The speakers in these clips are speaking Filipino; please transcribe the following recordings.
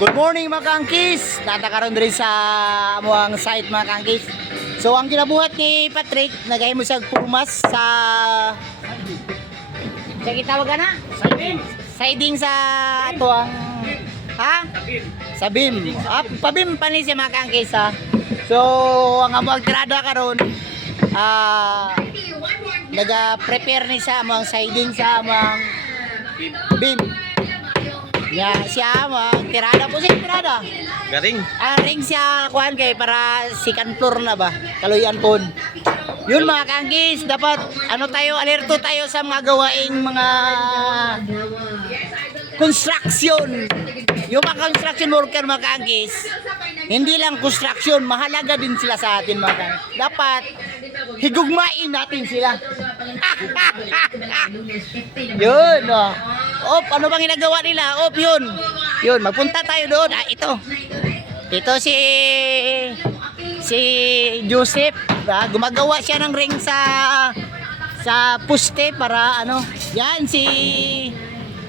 Good morning mga kangkis. Natakaroon rin sa amuang site mga kangkis. So ang ginabuhat ni Patrick, nagay mo siya pumas sa kitawag na? Siding sa ito ang sa beam. Pabim pa ni siya mga kangkis ha. So ang amuang tirada karon naga-prepare ni sa amuang siding sa amuang beam. Ya, siya tirada po siya tirada. Garing. Ring siya kuan kay para second floor na ba? Kaluyan pon. Yun mga kangkis, dapat tayo alerto tayo sa mga gawaing mga construction. Yung mga construction worker mga kangkis, hindi lang construction, mahalaga din sila sa atin mga kangkis. Dapat higugmain natin sila. Yun oh. Ano bang ginagawa nila? Yun, magpunta tayo doon. Ito si Joseph, gumagawa siya ng ring sa poste para Yan si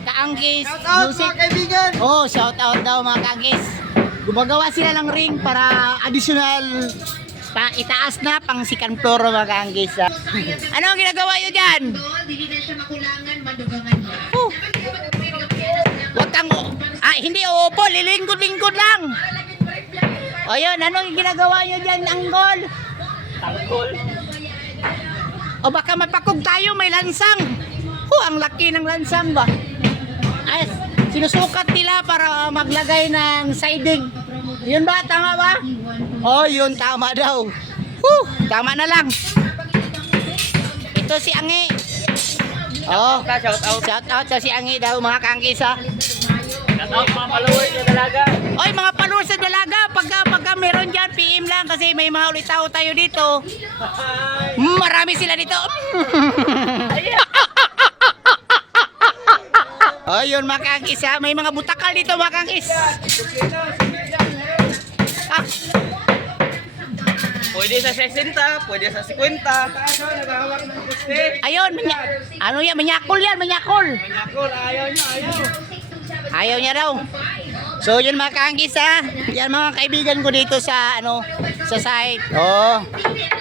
Kaangkis. Joseph. Mga kaibigan. Shout out daw mga kaangkis. Gumagawa sila ng ring para additional itaas na pang second floor mga kaangkis. Ano ang ginagawa nyo dyan? Hindi upo, lilingkod-lingkod lang. Yun, anong ginagawa nyo dyan, Anggol? Tangkol. Baka mapakog tayo, may lansang. Ang laki ng lansang ba? Sinusukat nila para maglagay ng siding. Yun ba? Tama ba? Yun, tama daw. Tama na lang. Ito si Angi. Shout out sa si Angi daw, mga kangkis ha. Shout out mga followers na dalaga. Mga followers sa dalaga, pagka meron dyan, PM lang kasi may mga ulit tao tayo dito. Marami sila dito. Yun mga kangkis ha, may mga butakal dito mga kangkis. Pwede sa 60, pwede sa 50. Taas naghahawak ng puste. Ayun, manyakol yan, manyakol. Manyakol, ayaw niya, ayaw. Ayaw niya daw. So yun mga kaangkis ha. Yan mga kaibigan ko dito sa sa site.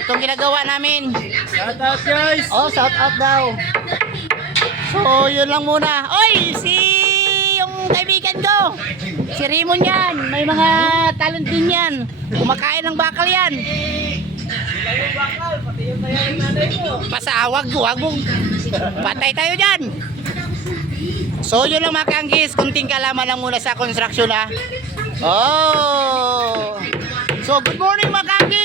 Itong ginagawa namin. Shout out guys. Shout out daw. So yun lang muna. Yung kaibigan ko. Si Raymond yan. May mga talent din yan. Kumakain ng bakal yan. Yung bakal, pati yung tayo ng nanay mo. Pasawag, wag mo. Patay tayo dyan. So yun lang mga kaangkis, kunting kalaman lang muna sa construction ha. So good morning mga kaangkis.